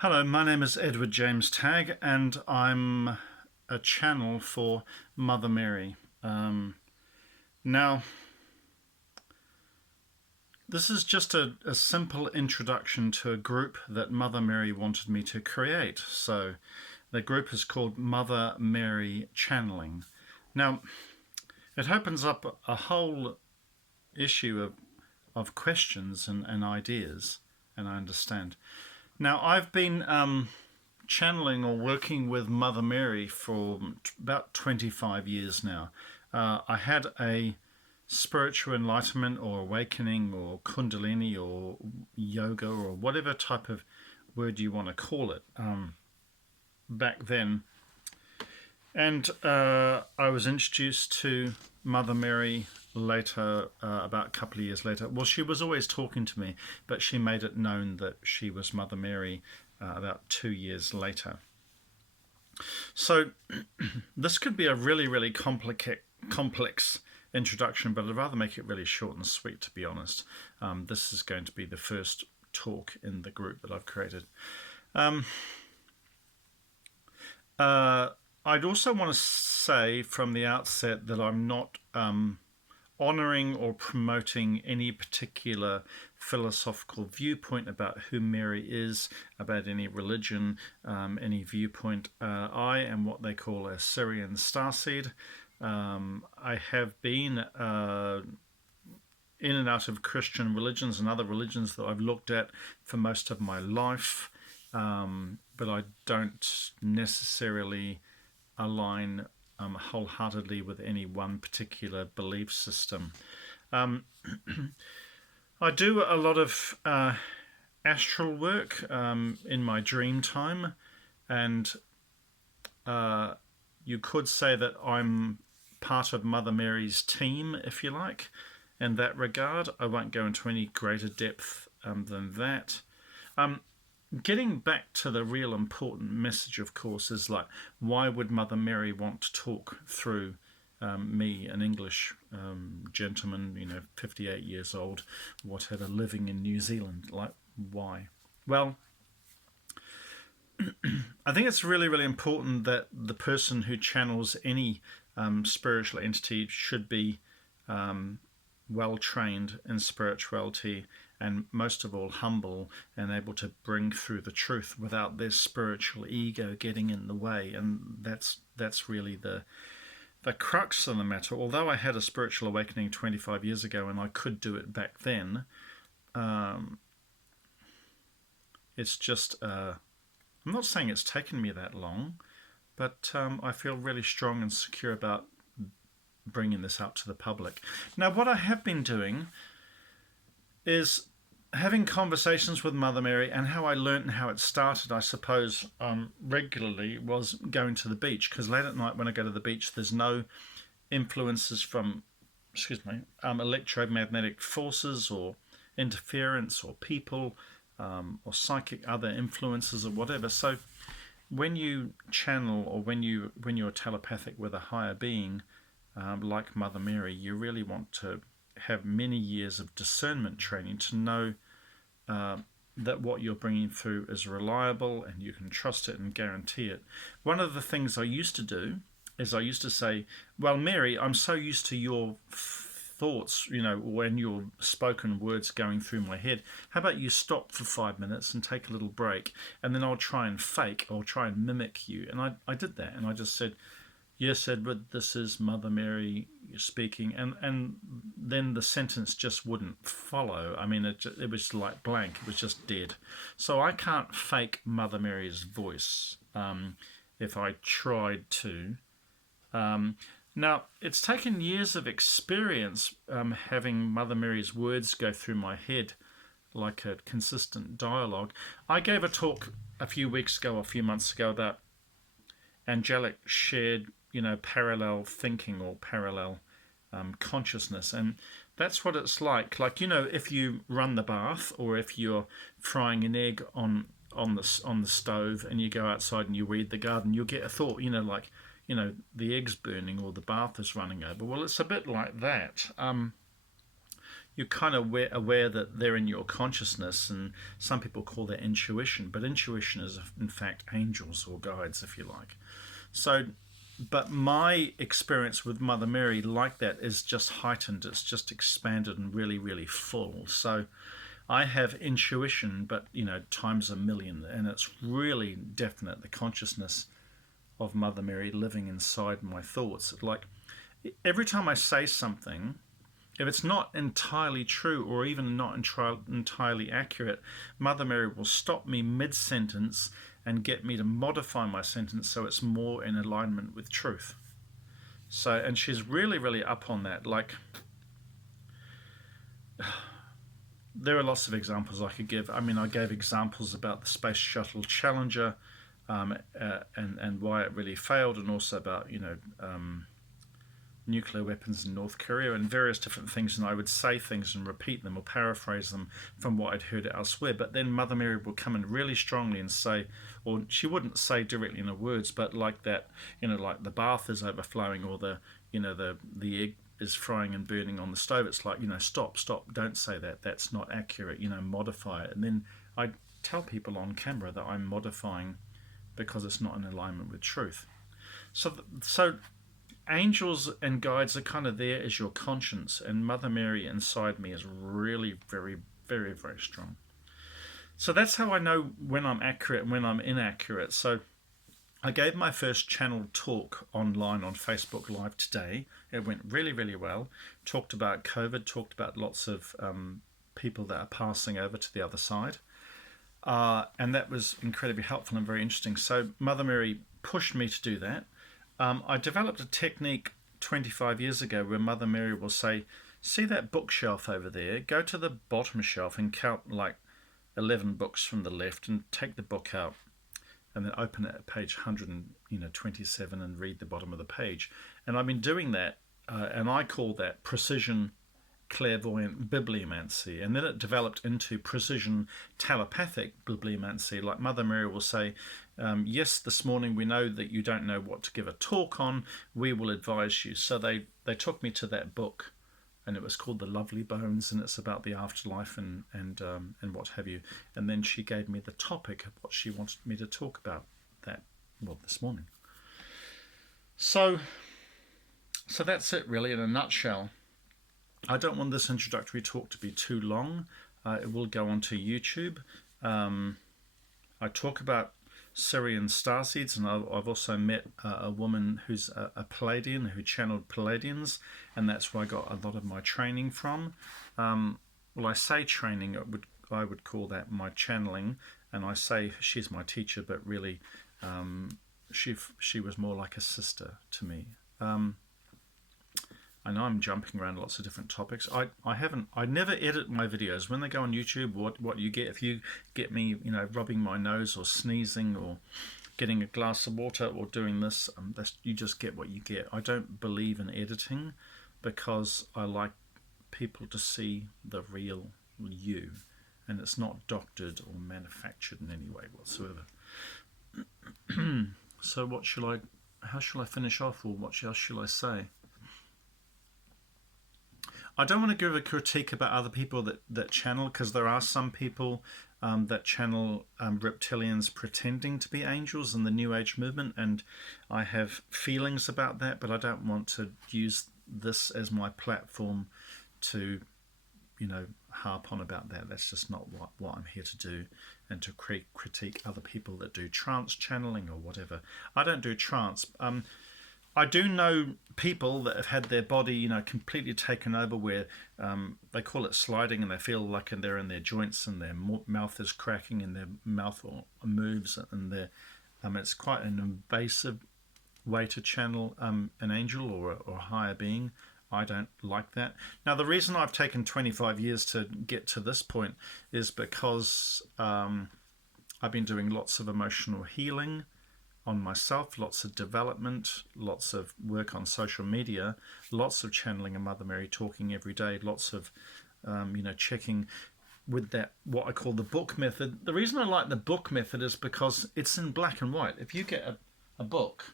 Hello, my name is Edward James Tagg, and I'm a channel for Mother Mary. Now, this is just a simple introduction to a group that Mother Mary wanted me to create. So, the group is called Mother Mary Channeling. Now, it opens up a whole issue of questions and ideas, and I understand. Now, I've been channeling or working with Mother Mary for about 25 years now. I had a spiritual enlightenment or awakening or kundalini or yoga or whatever type of word you want to call it back then. And I was introduced to Mother Mary later, about a couple of years later. Well, she was always talking to me, but she made it known that she was Mother Mary about 2 years later. So this could be a really, really complex introduction, but I'd rather make it really short and sweet, to be honest. This is going to be the first talk in the group that I've created. I'd also want to say from the outset that I'm not honouring or promoting any particular philosophical viewpoint about who Mary is, about any religion, any viewpoint. I am what they call a Syrian starseed. I have been in and out of Christian religions and other religions that I've looked at for most of my life, but I don't necessarily align wholeheartedly with any one particular belief system. I do a lot of astral work in my dream time, and you could say that I'm part of Mother Mary's team, if you like, in that regard. I won't go into any greater depth than that. Getting back to the real important message, of course, is like, why would Mother Mary want to talk through me, an English gentleman, 58 years old, whatever, living in New Zealand? Like, why? Well, I think it's really, really important that the person who channels any spiritual entity should be well trained in spirituality, and most of all humble and able to bring through the truth without their spiritual ego getting in the way. And that's really the crux of the matter. Although I had a spiritual awakening 25 years ago and I could do it back then, it's just I'm not saying it's taken me that long, but I feel really strong and secure about bringing this out to the public. Now, what I have been doing is having conversations with Mother Mary, and how I learnt and how it started, I suppose, regularly was going to the beach, because late at night when I go to the beach, there's no influences from, electromagnetic forces or interference or people or psychic other influences or whatever. So when you channel, or when you're telepathic with a higher being, like Mother Mary, you really want to have many years of discernment training to know that what you're bringing through is reliable and you can trust it and guarantee it. One of the things I used to do is I used to say, well, Mary, I'm so used to your thoughts, when your spoken words going through my head. How about you stop for 5 minutes and take a little break, and then I'll try and fake or try and mimic you. And I did that, and I just said, yes, Edward, this is Mother Mary speaking. And then the sentence just wouldn't follow. I mean, it was like blank. It was just dead. So I can't fake Mother Mary's voice if I tried to. Now, it's taken years of experience having Mother Mary's words go through my head like a consistent dialogue. I gave a talk a few months ago about angelic shared parallel thinking or parallel consciousness, and that's what it's like. Like, if you run the bath, or if you're frying an egg on the stove, and you go outside and you weed the garden, you'll get a thought, the egg's burning or the bath is running over. Well, it's a bit like that. you're kind of aware that they're in your consciousness, and some people call that intuition, but intuition is in fact angels or guides, if you like. So, but my experience with Mother Mary, like that, is just heightened. It's just expanded and really, really full. So I have intuition, but times a million, and it's really definite. The consciousness of Mother Mary living inside my thoughts. Like every time I say something, if it's not entirely true or even not entirely accurate, Mother Mary will stop me mid-sentence and get me to modify my sentence so it's more in alignment with truth. So, and she's really, really up on that. Like, there are lots of examples I could give. I mean, I gave examples about the Space Shuttle Challenger and why it really failed, and also about, nuclear weapons in North Korea and various different things, and I would say things and repeat them or paraphrase them from what I'd heard elsewhere. But then Mother Mary would come in really strongly and say, or she wouldn't say directly in the words, but like that, like the bath is overflowing, or the egg is frying and burning on the stove. It's like, stop, don't say that. That's not accurate. Modify it. And then I tell people on camera that I'm modifying because it's not in alignment with truth. So angels and guides are kind of there as your conscience, and Mother Mary inside me is really very, very, very strong. So that's how I know when I'm accurate and when I'm inaccurate. So I gave my first channel talk online on Facebook Live today. It went really, really well. Talked about COVID, talked about lots of people that are passing over to the other side. And that was incredibly helpful and very interesting. So Mother Mary pushed me to do that. I developed a technique 25 years ago where Mother Mary will say, see that bookshelf over there? Go to the bottom shelf and count like 11 books from the left and take the book out, and then open it at page 127 and read the bottom of the page. And I've been doing that, and I call that precision clairvoyant bibliomancy, and then it developed into precision telepathic bibliomancy. Like Mother Mary will say, yes, this morning we know that you don't know what to give a talk on, we will advise you. So they took me to that book, and it was called The Lovely Bones, and it's about the afterlife and what have you. And then she gave me the topic of what she wanted me to talk about this morning. So that's it really in a nutshell. I don't want this introductory talk to be too long. It will go onto YouTube. I talk about Syrian starseeds, and I've also met a woman who's a Palladian who channeled Palladians, and that's where I got a lot of my training from. Well, I say training, I would call that my channeling, and I say she's my teacher, but really she was more like a sister to me. I know I'm jumping around lots of different topics. I never edit my videos. When they go on YouTube, what you get, if you get me, rubbing my nose or sneezing or getting a glass of water or doing this, you just get what you get. I don't believe in editing because I like people to see the real you, and it's not doctored or manufactured in any way whatsoever. So how shall I finish off, or what else shall I say? I don't want to give a critique about other people that channel, because there are some people that channel reptilians pretending to be angels in the New Age movement, and I have feelings about that, but I don't want to use this as my platform to, harp on about that. That's just not what I'm here to do, and to critique other people that do trance channeling or whatever. I don't do trance. I do know people that have had their body, completely taken over, where they call it sliding, and they feel like they're in their joints and their mouth is cracking and their mouth moves, and it's quite an invasive way to channel an angel or a higher being. I don't like that. Now, the reason I've taken 25 years to get to this point is because I've been doing lots of emotional healing on myself, lots of development, lots of work on social media, lots of channeling a Mother Mary talking every day, lots of, checking with that, what I call the book method. The reason I like the book method is because it's in black and white. If you get a book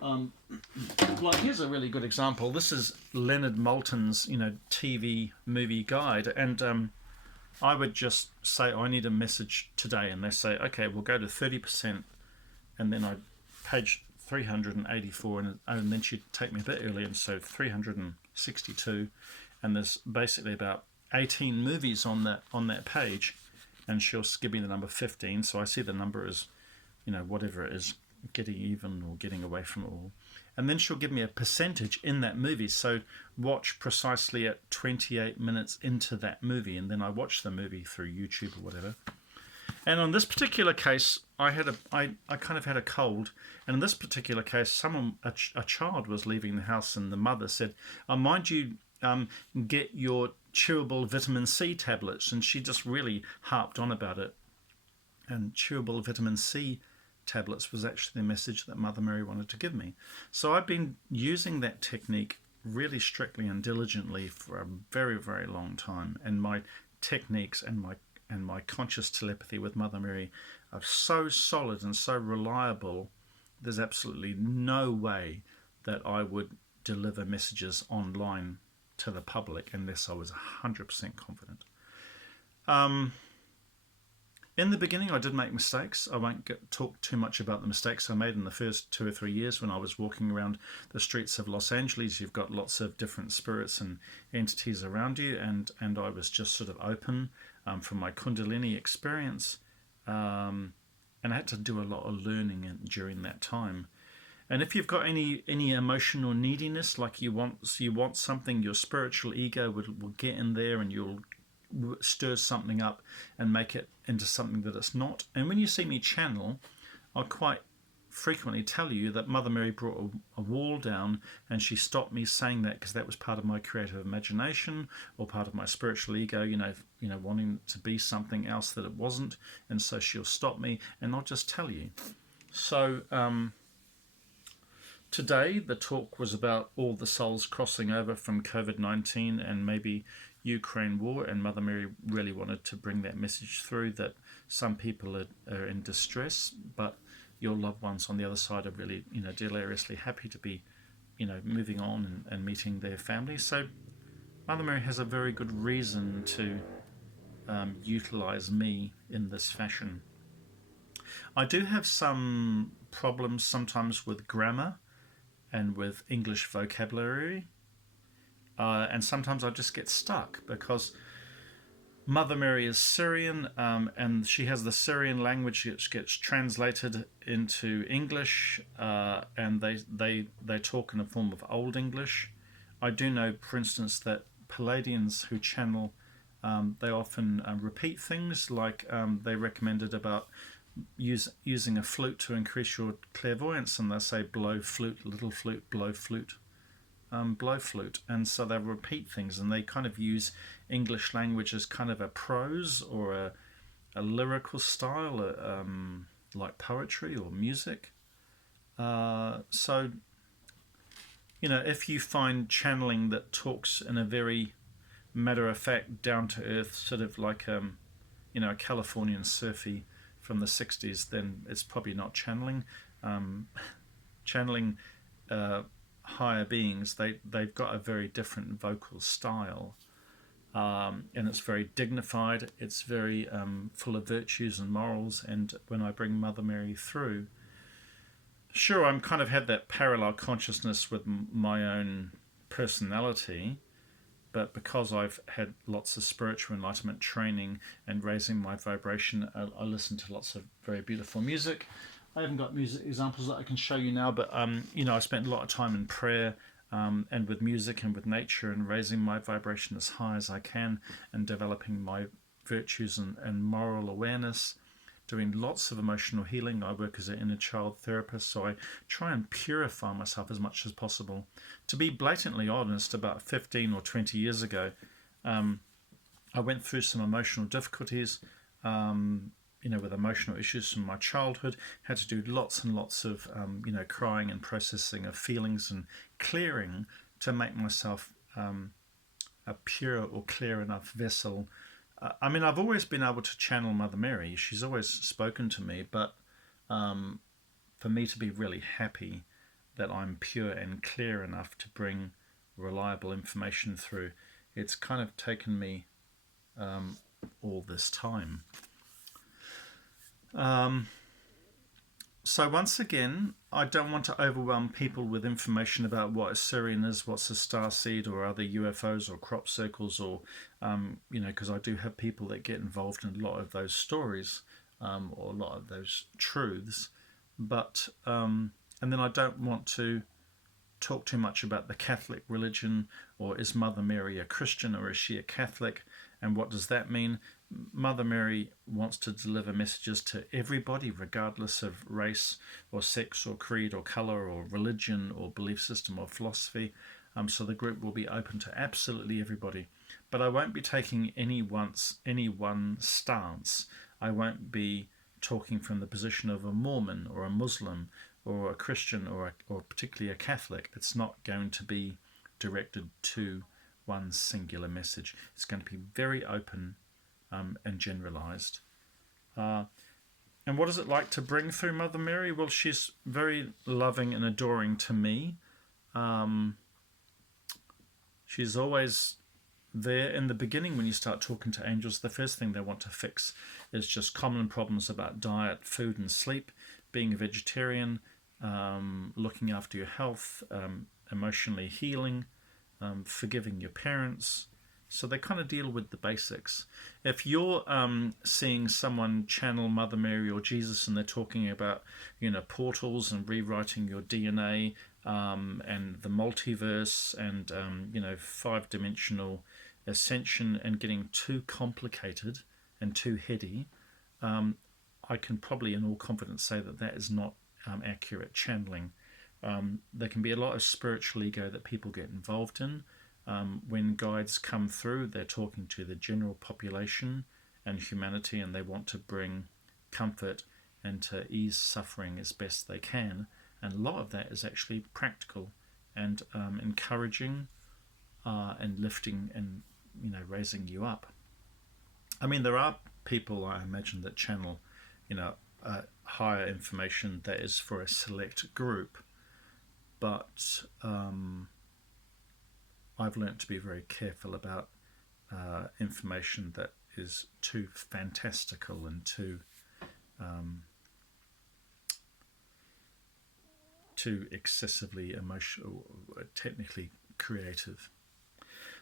Well, here's a really good example. This is Leonard Maltin's, TV movie guide, and I would just say, I need a message today, and they say, okay, we'll go to 30%, and then I page 384, and then she'd take me a bit earlier, and so 362, and there's basically about 18 movies on that page, and she'll give me the number 15, so I see the number as, whatever it is, getting even or getting away from it all. And then she'll give me a percentage in that movie. So watch precisely at 28 minutes into that movie, and then I watch the movie through YouTube or whatever. And on this particular case, I kind of had a cold, and in this particular case, a child was leaving the house, and the mother said, "Oh, mind you, get your chewable vitamin C tablets," and she just really harped on about it. And chewable vitamin C tablets was actually the message that Mother Mary wanted to give me. So I've been using that technique really strictly and diligently for a very, very long time, and my techniques and my conscious telepathy with Mother Mary are so solid and so reliable. There's absolutely no way that I would deliver messages online to the public unless I was 100% confident. In the beginning, I did make mistakes. I won't talk too much about the mistakes I made in the first 2 or 3 years when I was walking around the streets of Los Angeles. You've got lots of different spirits and entities around you, and I was just sort of open from my Kundalini experience, and I had to do a lot of learning during that time. And if you've got any emotional neediness, like you want something, your spiritual ego will get in there, and you'll stir something up and make it into something that it's not. And when you see me channel, I'll quite frequently tell you that Mother Mary brought a wall down, and she stopped me saying that because that was part of my creative imagination or part of my spiritual ego, wanting to be something else that it wasn't. And so she'll stop me, and I'll just tell you. So today the talk was about all the souls crossing over from COVID-19 and maybe Ukraine war, and Mother Mary really wanted to bring that message through, that some people are in distress, but your loved ones on the other side are really, deliriously happy to be, moving on and meeting their families. So Mother Mary has a very good reason to utilize me in this fashion. I do have some problems sometimes with grammar and with English vocabulary. And sometimes I just get stuck because Mother Mary is Syrian, and she has the Syrian language which gets translated into English, and they talk in a form of Old English. I do know, for instance, that Palladians who channel, they often repeat things, like they recommended about using a flute to increase your clairvoyance, and they say blow flute, little flute, blow flute. Blow flute, and so they repeat things, and they kind of use English language as kind of a prose or a lyrical style, like poetry or music. So, if you find channeling that talks in a very matter-of-fact, down-to-earth, sort of like a Californian surfy from the 60s, then it's probably not channeling. Channeling higher beings, they've got a very different vocal style, and it's very dignified, it's very full of virtues and morals. And when I bring Mother Mary through, sure, I'm kind of had that parallel consciousness with my own personality, but because I've had lots of spiritual enlightenment training and raising my vibration, I listen to lots of very beautiful music. I haven't got music examples that I can show you now, but I spent a lot of time in prayer and with music and with nature, and raising my vibration as high as I can, and developing my virtues and moral awareness, doing lots of emotional healing. I work as an inner child therapist, so I try and purify myself as much as possible. To be blatantly honest, about 15 or 20 years ago, I went through some emotional difficulties, with emotional issues from my childhood. Had to do lots and lots of, crying and processing of feelings and clearing to make myself a pure or clear enough vessel. I've always been able to channel Mother Mary. She's always spoken to me, but for me to be really happy that I'm pure and clear enough to bring reliable information through. It's kind of taken me all this time. So once again, I don't want to overwhelm people with information about what a Sirian is, what's a starseed, or other UFOs or crop circles, or because I do have people that get involved in a lot of those stories or a lot of those truths. But and then I don't want to talk too much about the Catholic religion, or is Mother Mary a Christian or is she a Catholic, and what does that mean? Mother Mary wants to deliver messages to everybody, regardless of race or sex or creed or colour or religion or belief system or philosophy. So the group will be open to absolutely everybody. But I won't be taking any one stance. I won't be talking from the position of a Mormon or a Muslim or a Christian or particularly a Catholic. It's not going to be directed to one singular message. It's going to be very open and generalized. And what is it like to bring through Mother Mary? Well, she's very loving and adoring to me. She's always there in the beginning. When you start talking to angels, the first thing they want to fix is just common problems about diet, food and sleep, being a vegetarian, looking after your health, emotionally healing, forgiving your parents. So they kind of deal with the basics. If you're seeing someone channel Mother Mary or Jesus and they're talking about, portals and rewriting your DNA and the multiverse and, 5-dimensional ascension and getting too complicated and too heady, I can probably in all confidence say that is not accurate channeling. There can be a lot of spiritual ego that people get involved in. When guides come through, they're talking to the general population and humanity, and they want to bring comfort and to ease suffering as best they can. And a lot of that is actually practical and encouraging and lifting and raising you up. I mean, there are people, I imagine, that channel higher information that is for a select group, but I've learnt to be very careful about information that is too fantastical and too excessively emotional, technically creative.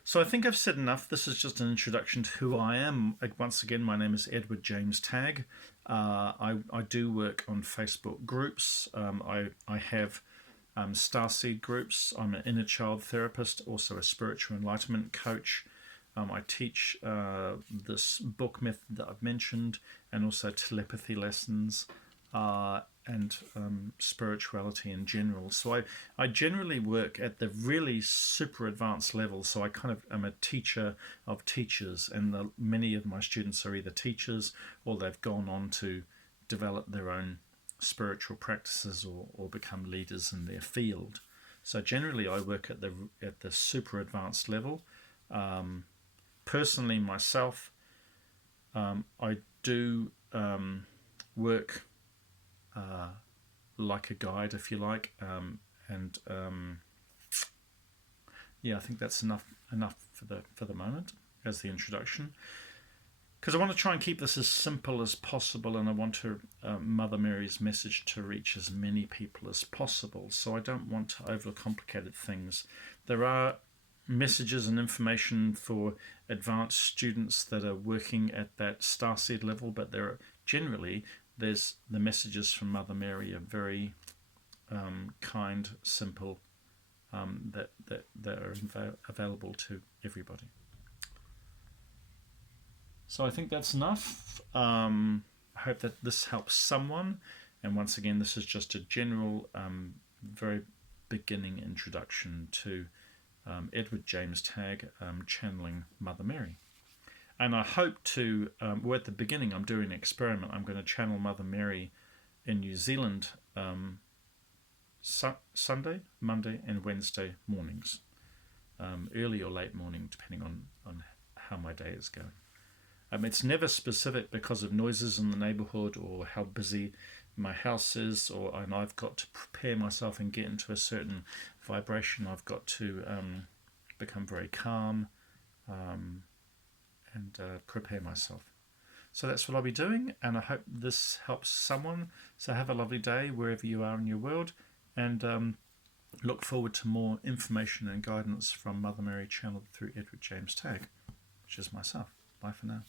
So I think I've said enough. This is just an introduction to who I am. Once again, my name is Edward James Tagg. I do work on Facebook groups. I have Starseed groups. I'm an inner child therapist, also a spiritual enlightenment coach. I teach this book method that I've mentioned, and also telepathy lessons and spirituality in general. So I generally work at the really super advanced level. So I kind of am a teacher of teachers, and many of my students are either teachers or they've gone on to develop their own spiritual practices or become leaders in their field. So generally I work at the super advanced level. Personally myself, I do work like a guide, if you like, and I think that's enough for the moment as the introduction, because I want to try and keep this as simple as possible, and I want Mother Mary's message to reach as many people as possible. So I don't want to overcomplicate things. There are messages and information for advanced students that are working at that starseed level, but there's the messages from Mother Mary are very kind, simple, that are available to everybody. So I think that's enough. I hope that this helps someone. And once again, this is just a general, very beginning introduction to Edward James Tagg channeling Mother Mary. And I hope to, at the beginning I'm doing an experiment. I'm going to channel Mother Mary in New Zealand Sunday, Monday and Wednesday mornings, early or late morning, depending on how my day is going. It's never specific because of noises in the neighborhood or how busy my house is, and I've got to prepare myself and get into a certain vibration. I've got to become very calm and prepare myself. So that's what I'll be doing, and I hope this helps someone. So have a lovely day wherever you are in your world, and look forward to more information and guidance from Mother Mary channeled through Edward James Tagg, which is myself. Bye for now.